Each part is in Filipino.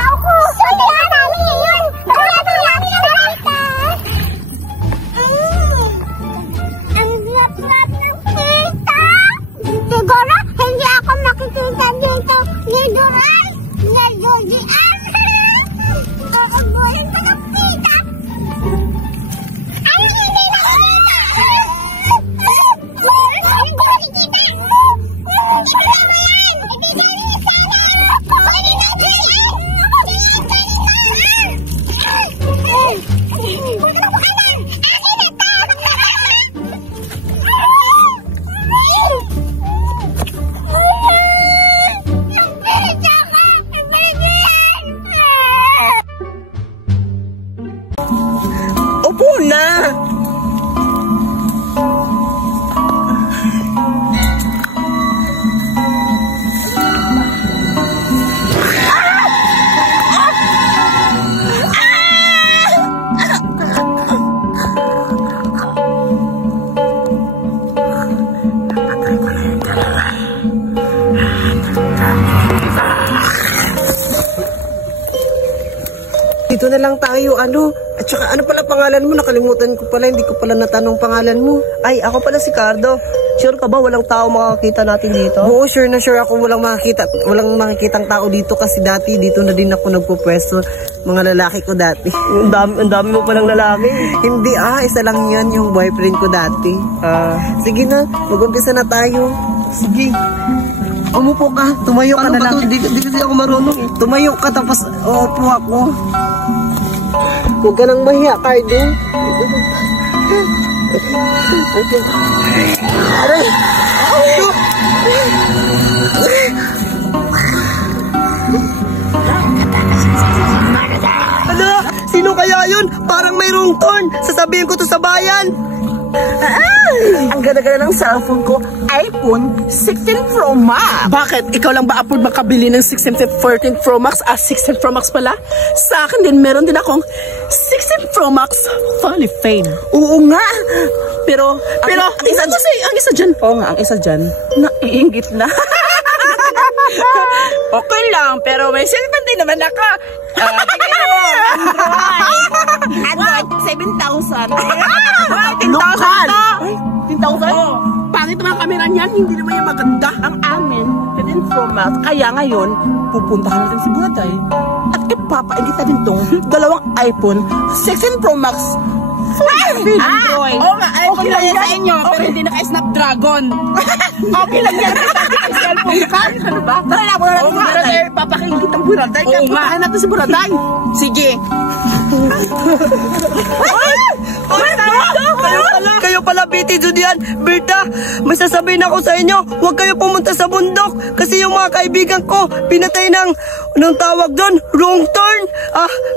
ako. Sabi nga namin yun. Kaya ito lang yung nakita. Ang sarap ng pita. Siguro, hindi ako makikita dito. Ni Duran, ni Julian. Uubuhin pa ng pita. Ano hindi nakikita? Hindi ko nakikita. Upo na! Dito na lang tayo, ano? At saka ano pala pangalan mo? Nakalimutan ko pala, hindi ko pala natanong pangalan mo. Ay, ako pala si Cardo. Sure ka ba walang tao makakita natin dito? Oo, sure na sure ako walang makikitang tao dito kasi dati dito na din ako nagpupwesto. Mga lalaki ko dati. Ang dami mo palang lalaki. Hindi isa lang yan yung boyfriend ko dati. Sige na, mag-umpisa na tayo. Sige. Umupo ka, tumayo ka na lang. Hindi kasi ako marunong eh. Tumayo ka tapos uupo ako. Huwag ka nang mahiya, Cardo. Aray! Ano? Sino kaya yun? Parang mayroong turn. Sasabihin ko to sa bayan. Ang ganda-ganda ng cellphone ko, iPhone 16 Pro Max. Bakit? Ikaw lang ba afford makabili ng 16 14 Pro Max? 16 Pro Max pala? Sa akin din, meron din akong 16 Pro Max Fully Fame. Oo nga. Pero ang isa dyan. Oo nga, ang isa dyan. Naiingit na. Okay lang, pero may cellphone din naman ako. Android 7,000. 10,000 ito. 10,000? Pangit naman kamera niyan, hindi naman yung maganda. Ang amin, 15 Pro Max. Kaya ngayon, pupuntahan natin si Buraday. At ipapaingit natin itong dalawang iPhone 16 Pro Max. Oo nga, iPhone lang yan sa inyo, pero hindi naka-Snapdragon. Okay lang yan. Cellphone ka? Ano ba? Tara na, muna natin si Buraday. Papakingit ang Buraday. Oo nga. Papahan natin si Buraday. Sige. Kayo pala, Betty Julian, Berta, may sasabihin ako sa inyo, huwag kayo pumunta sa bundok kasi yung mga kaibigan ko, pinatay ng tawag doon, wrong turn.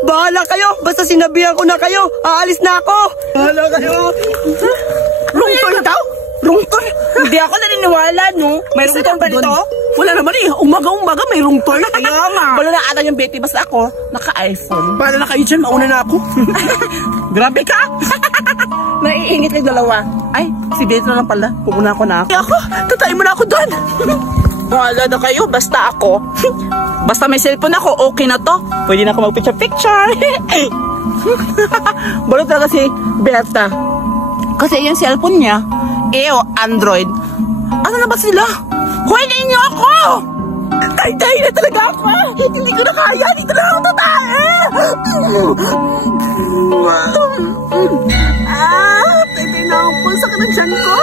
Bahala kayo, basta sinabihan ko na kayo, aalis na ako. Bahala kayo. Wrong turn daw? Wrong turn? Hindi ako naniniwala, no? May wrong turn ba dito? Wala naman eh, umaga-umaga may wrong turn. Bala na ata yung Betty, basta ako, naka-iPhone. Bala na kayo dyan, mauna na ako. Grabe ka! Naiingit lang dalawa. Ay, si Betty na lang pala. Pumuna ako na ako. Ako, tatayin mo na ako doon. Bahala na kayo, basta ako. Basta may cellphone ako, okay na to. Pwede na ako mag-picture-picture. Balot talaga si Berta. Kasi yung cellphone niya, Android. Ano na ba sila? Huwag niyo ako! Tay-tay na talaga ako! Hindi ko na kaya! Dito na ako tatae! Tay-tay na ako! Sakit ang tiyan ko!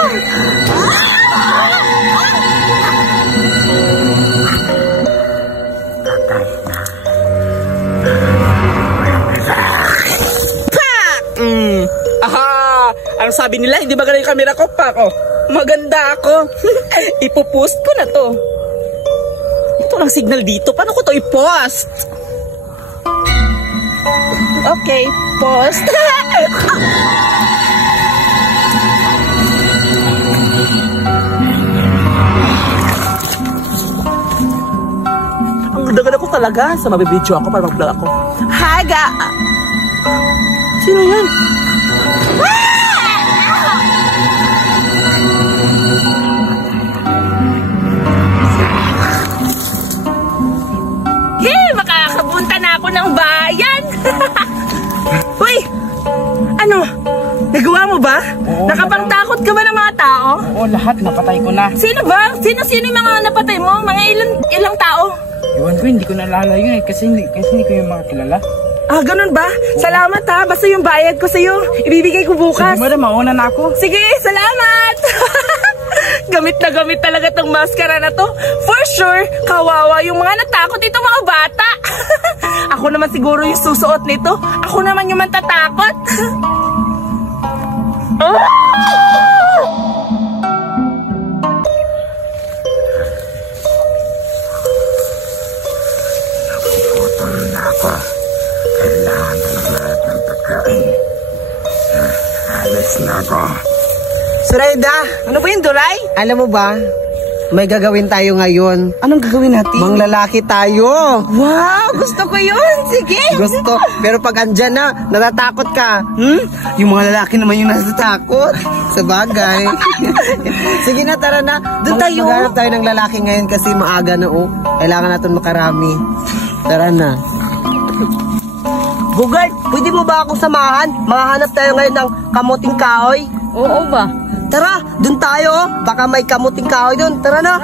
Ang sabi nila, hindi maganda yung camera ko pa ako. Maganda ako. Ipopost ko na to. Ito lang signal dito. Paano ko to i-post? Okay, post. Ang ganda-ganda ko talaga. Sa mabibidyo ako para mag-vlog ako. Haga! Sino yan? Makakapunta na ako ng bayan. Uy! Ano? Nagawa mo ba? Oo, Nakapangtakot ka ba ng mga tao? Oo, lahat napatay ko na. Sino ba? Sino yung mga napatay mo? Mga ilang tao? Iwan ko, hindi ko naalala yun eh. Kasi hindi ko yung mga kilala. Ah, ganun ba? Salamat ha. Basta yung bayad ko sa'yo, ibibigay ko bukas. Sige, madam, mauna na ako. Sige, salamat! Gamit na gamit talaga tong maskara na to. For sure, kawawa yung mga natakot itong mga bata. Ako naman siguro yung susuot nito. Ako naman yung matatakot. Napuputol na ako. Kailangan ko ng lahat ng pagkain. Alis na ako. Zoraida, Ano ba yun, Duray? alam mo ba? May gagawin tayo ngayon. Anong gagawin natin? Manglalaki tayo. Wow, gusto ko yun. Sige. Gusto. Pero pag andyan na, natatakot ka. Yung mga lalaki naman yung natatakot. Sa bagay. Sige na, tara na. Doon tayo. Maghanap tayo ng lalaki ngayon kasi maaga na oh. Kailangan natin makarami. Tara na. Bugard, pwede mo ba akong samahan? Makahanap tayo ngayon ng kamuting kahoy. Oo ba? Tara, dun tayo. Baka may kamuting kahoy dun. Tara na.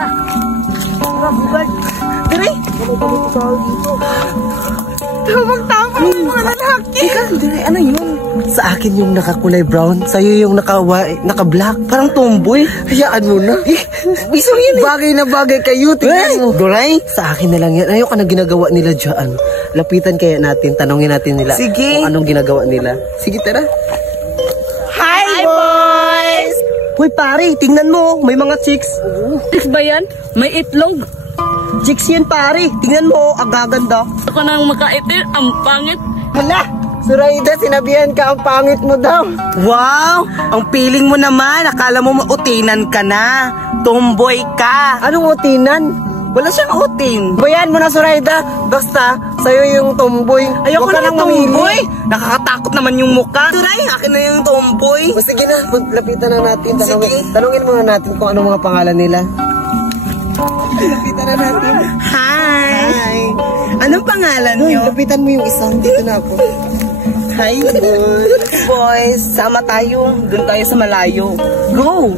Tara, Bugard. Duray? May kamuting kahoy dito. Tawag-tawag ng mga lalaki. Duray, ano yun? Sa akin yung nakakulay brown. Sa'yo yung naka-black. Parang tomboy. Hayaan mo na. Biso yun eh. Bagay na bagay kayo. Tingnan mo. Duray, sa akin na lang yan. Ayoko na ginagawa nila dyan. Lapitan kaya natin. Tanungin natin nila. Sige. Kung anong ginagawa nila. Sige, tara. Hi, boys! Hoy pare, tingnan mo. May mga chicks. Chicks ba yan? May itlog. Chicks yan pare. Tingnan mo. Ang gaganda. Ako nang makaitin, ang pangit. Hala! Zoraida, sinabihan ka ang pangit mo daw. Wow! Ang feeling mo naman, akala mo mautinan ka na. Tomboy ka. Anong utinan? Wala siyang utin. Bayan mo na, Zoraida. Basta, sa'yo yung tomboy. Ayoko Huwag ka na nang yung mamili. tomboy. Nakakatakot naman yung mukha. Turay, akin na yung tomboy. O sige na, lapitan na natin. Sige. Tanungin muna natin kung anong mga pangalan nila. Lapitan na natin. Hi! Anong pangalan Hoy, niyo? lapitan mo yung isa. Dito na ako. Hi, boys. Sama tayo. Doon tayo sa malayo. Go!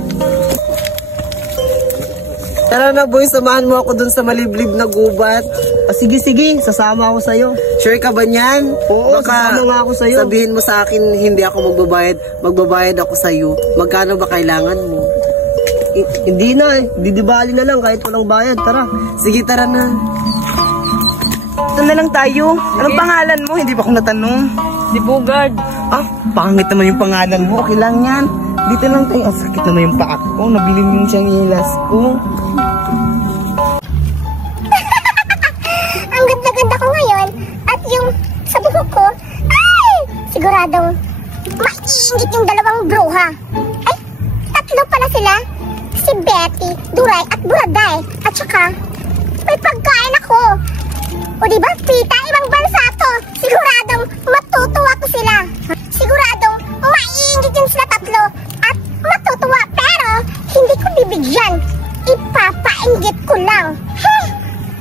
Tara na, boy. Samahan mo ako dun sa maliblib na gubat. Sige, sige. Sasama ako sa'yo. Sure ka ba niyan? Oo, sasama nga ako sa'yo. Sabihin mo sa akin, hindi ako magbabayad. Magbabayad ako sa'yo. Magkano ba kailangan mo? Hindi na eh. Didibali na lang kahit walang bayad. Tara. Sige, tara na. Ito na lang tayo. Anong pangalan mo? Hindi pa ako natanong. Si Bugard. Ah, pangit naman yung pangalan mo. Okay lang yan. Dito lang tayo. Ang sakit naman yung paa ko. Nabili mo yung siyang ilas ko. Ang ganda-ganda ko ngayon. At yung sa buhok ko, ay! Siguradong maiingit yung dalawang bruha. Ay, tatlo pala sila. Si Betty, Duray at Buraday. At saka, may pagkain ako. O diba, tita, ibang bansa to. Siguradong matutuwa ko sila. Siguradong maiingit yung sila tatlo. At matutuwa, pero hindi ko bibigyan. Ipapainggit ko lang. Huh?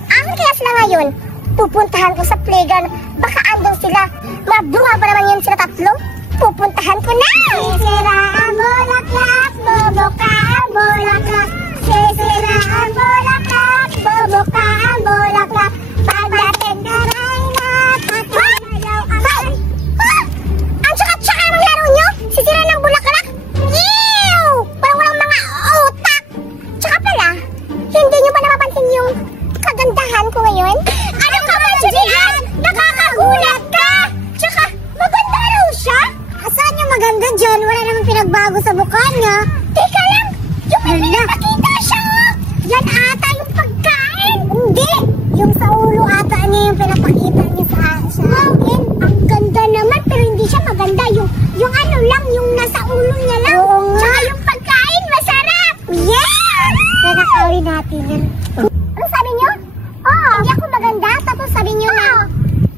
Ang kaya sila ngayon, pupuntahan ko sa playground. Baka andong sila. Mabruha ba naman yun sila tatlo? Pupuntahan ko na! Sisira ang bulaklak, bobo ka ang bulaklak. Sisira ang bulaklak, bobo ka ang bulaklak. Pagdating ka rin napakalaw ang ay! Ang tsaka-tsaka ang laro nyo? Sisira ng bulaklak? Ew! Parang walang mga utak! Tsaka pala, hindi nyo ba napapansin yung kagandahan ko ngayon? Ano ka ba, Julian? Nakakagulat ka! Tsaka, maganda raw siya? Saan yung maganda dyan? Wala namang pinagbago sa mukha niya. Teka lang! Yung may pinapakita siya! Yan ata yung pagkain! Hindi! Yung sa ulo ata niya yung pinapakita niya sa akin. Ang ganda naman pero hindi siya maganda. Yung ano lang, yung nasa ulo niya lang. Oo nga. Tsaka yung pagkain, masarap! Yeah! Nanakawin natin yan. Ano sabi niyo? Oo. Hindi ako maganda, tapos sabi niyo na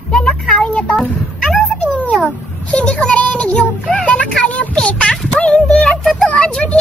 nanakawin niyo to. Ano sa tingin niyo? Hindi ko narinig yung nanakawin yung pita? Ay, hindi yan totoo, Judy.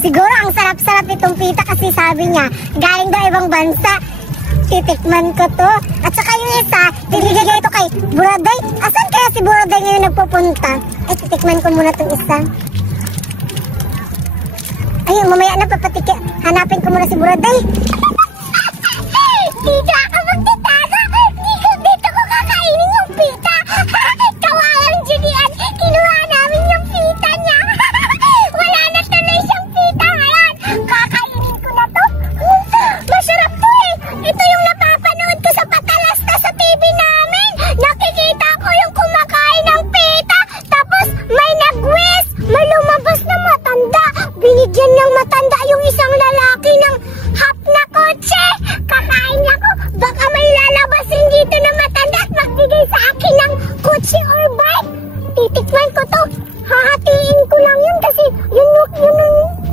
Siguro ang sarap-sarap itong pita kasi sabi niya, galing daw ibang bansa. Titikman ko to. At saka yung isa, bibigay ito kay Buraday. Asan kaya si Buraday ngayon nagpupunta? Ay, titikman ko muna itong isa. Ayun, mamaya na hanapin ko muna si Buraday. Dito ako magtitago. Dito ko kakainin yung pita. Kawawang Julian, kinuha namin yung pita niya. Wala na tuloy siyang pita ngayon. Kakainin ko na to. Masarap to eh. Ito yung napapanood ko sa patalasta sa TV namin. Nakikita ko yung kumakain ng pita. Tapos may nag-wish. May lumabas na matanda. Binigyan ng matanda yung isang lalaki ng half na kotse. Kakain ako. Baka may lalabasin dito na matanda at magbigay sa akin ng kotse or bike. Titikman ko to. Hahatiin ko lang yun kasi yun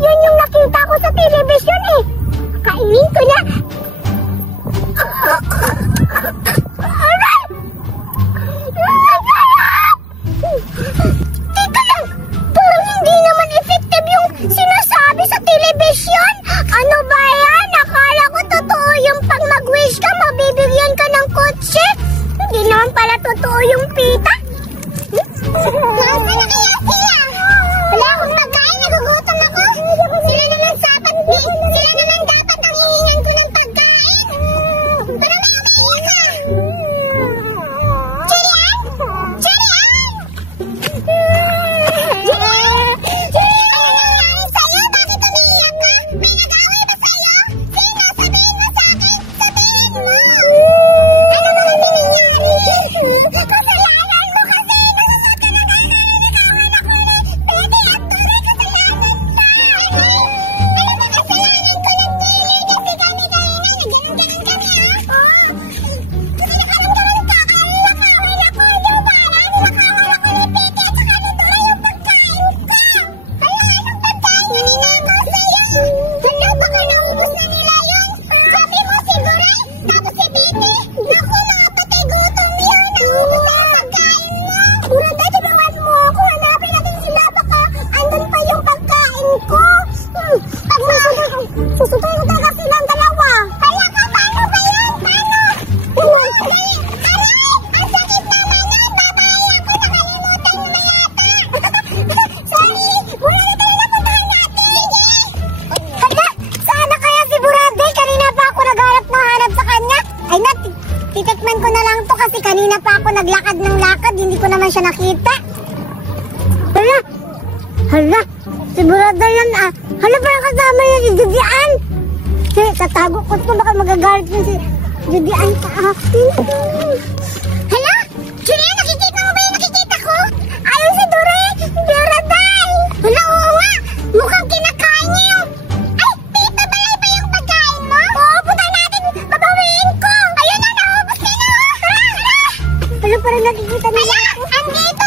yung nakita ko sa television eh. Kainin ko na. Aray! Teka lang. Parang hindi naman effective yung sinasabi sa television. Ano ba yan? Akala ko totoo yung pag mag-wish ka, mabibigyan ka ng kotse. Hindi naman pala totoo yung pita. Nasaan na kaya sila? Wala akong pagkain, nagugutom ako. Sila naman dapat ang hihingan ko ng pagkain. Para makakain ka. Julian? Julian? Julian, sa'yo? Bakit umiiyak ka? May nag-away ba sa'yo? Sino? Sabihin mo sa'kin. Sabihin mo. Ano ba nangyari? Kasalanan ko kasi. Susutuin ko kasi ng dalawa. Kaya ka, paano ba yan? Paano? Aray! Ang sakit naman nun! Babae ako, nakalimutan mo na yata. Sorry! Wala na tayo napuntahan natin! Hala! Sana kaya si Buraday? Kanina pa ako naghanap sa kanya. Ay na, titikman ko na lang to kasi kanina pa ako naglakad ng lakad. Hindi ko naman siya nakita. Hala! Hala! Si Buraday yan ah! Hala, parang kasama niya si Judian. Tatago ko ito, baka magagalit yun si Judian sa akin. Hala, Judian, nakikita mo ba yung nakikita ko? Ayun si Buraday. Hala, oo nga, mukhang kinakain niya yung... Ay, pita, balay ba yung pagkain mo? Oo, punta natin, babawiin ko. Ayun na, naubos ka na. Hala, parang nakikita niya ako. Andito